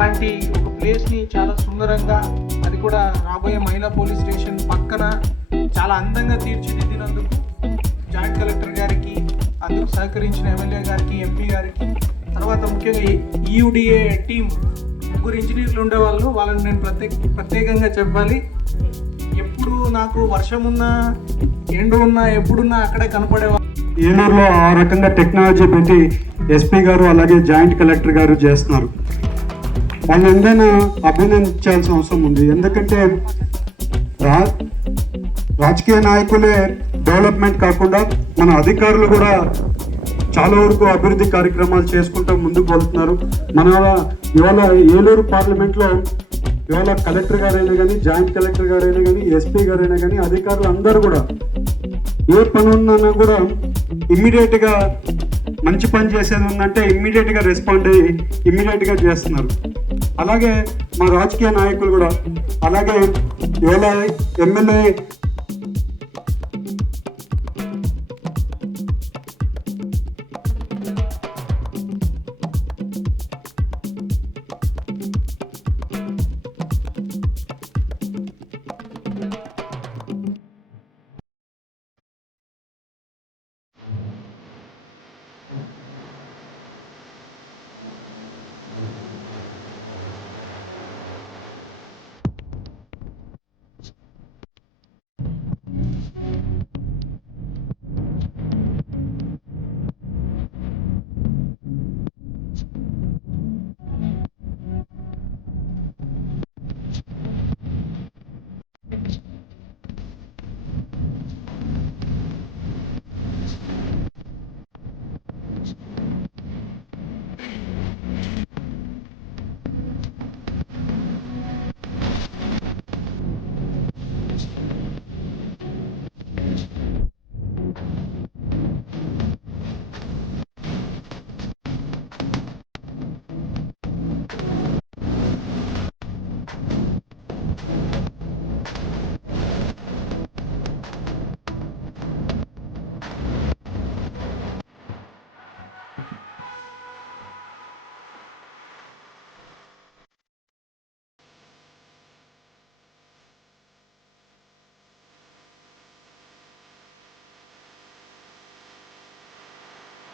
అలాంటి ఒక ప్లేస్ని చాలా సుందరంగా, అది కూడా రాబోయే మహిళా పోలీస్ స్టేషన్ పక్కన చాలా అందంగా తీర్చిదిద్దినందుకు జాయింట్ కలెక్టర్ గారికి, అందుకు సహకరించిన ఎమ్మెల్యే గారికి, ఎంపీ గారికి, తర్వాత ముఖ్యంగా ఈయుడిఏ టీం ముగ్గురు ఇంజనీర్లు ఉండేవాళ్ళు, వాళ్ళని నేను ప్రత్యేకంగా చెప్పాలి. ఎప్పుడు నాకు వర్షం ఉన్నా ఎండ ఉన్నా ఎప్పుడున్నా అక్కడే కనపడేవాళ్ళు. ఏలూరులో ఆ రకంగా టెక్నాలజీ పెట్టి ఎస్పీ గారు అలాగే జాయింట్ కలెక్టర్ గారు చేస్తున్నారు. వాళ్ళు ఎంతైనా అభినందించాల్సిన అవసరం ఉంది. ఎందుకంటే రాజకీయ నాయకులే డెవలప్మెంట్ కాకుండా మన అధికారులు కూడా చాలా వరకు అభివృద్ధి కార్యక్రమాలు చేసుకుంటూ ముందుకు వెళ్తున్నారు. మన ఇవాళ ఏలూరు పార్లమెంట్లో ఇవాళ కలెక్టర్ గారైనా కానీ, జాయింట్ కలెక్టర్ గారైనా కానీ, ఎస్పీ గారైనా కానీ, అధికారులు అందరూ కూడా ఏ పని ఉన్నా కూడా ఇమ్మీడియట్గా మంచి పని చేసేది ఉందంటే ఇమ్మీడియట్గా రెస్పాండ్ అయ్యి ఇమ్మీడియట్గా చేస్తున్నారు. అలాగే మా రాజకీయ నాయకులు కూడా అలాగే ఇవాళ ఎమ్మెల్యే